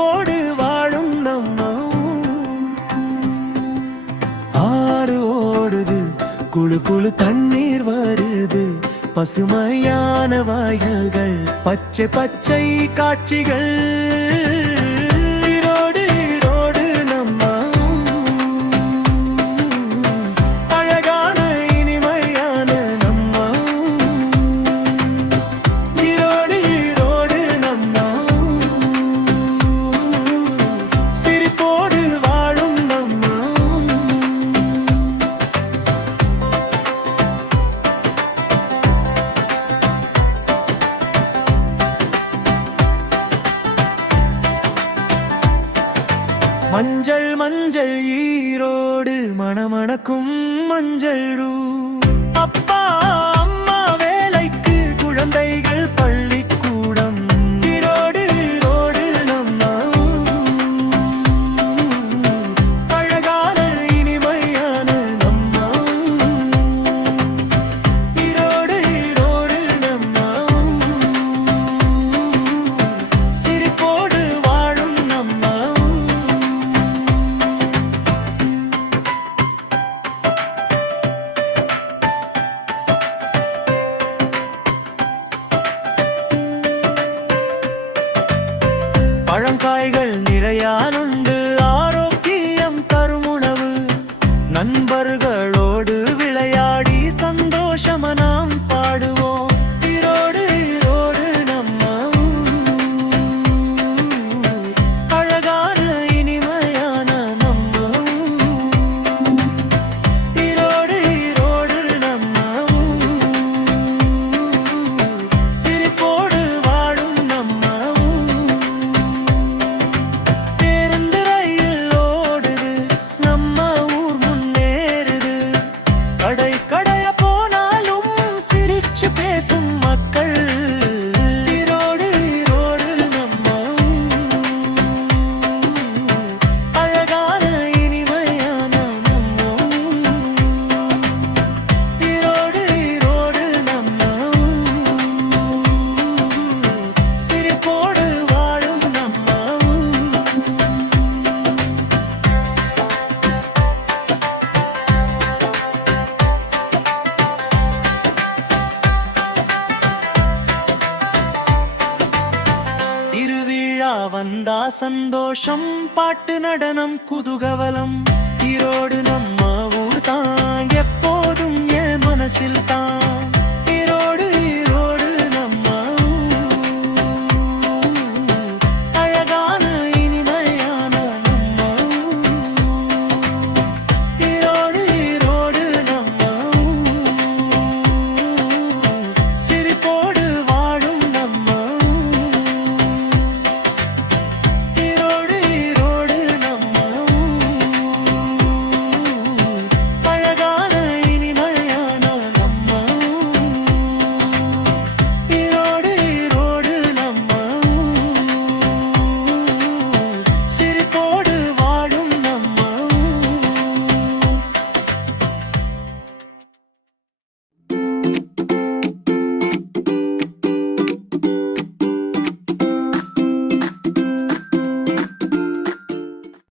சிரிப்போடு வாழும் நம்ம ஆறு ஓடுது, குழு குழு தண்ணீர் வருது, பசுமையான வயல்கள், பச்சை பச்சை காட்சிகள். ஈரோடு ஈரோடு நம்ம அழகான இனிமையான நம்ம ஈரோடு ஈரோடு நம்ம சிரிப்போடு வாழும் நம்ம. மஞ்சள் மஞ்சள் ஈரோடு மணமணக்கும் மஞ்சள் அப்பா அம்மா வேலைக்கு குழந்தைகள் பள்ளிக்கூடம். ஈரோடு ஈரோடு நம்ம அழகான இனிமையான நம்ம ஈரோடு ஈரோடு நம்ம சிரிப்போடு வாழும் நம்ம. பழங்காய்கள் நிறையானுண்டு, ஆரோக்கியம் தரும் உணவு, நண்பர்களோடு விளையாடி சந்தோஷமா நாம் பாடுவோம். ஈரோடு ஈரோடு நம்ம அழகான இனிமையான நம்ம ஈரோடு ஈரோடு நம்ம சிரிப்போடு வாழும் நம்ம. பேருந்து ரயில் ஓடுது, நம்ம ஊர் முன்னேறுது, கடை கடைய போனாலும் சிரிச்சு பேசும் மக்கள். ஈரோடு ஈரோடு நம்ம அழகான இனிமையான நம்ம ஈரோடு ஈரோடு நம்ம சிரிப்போடு வாழும் நம்ம. திருவிழா வந்தா சந்தோஷம், பாட்டு நடனம் குதூகலம். ஈரோடு நம்ம ஊர் தான், எப்போதும் என் மனசில் தான்.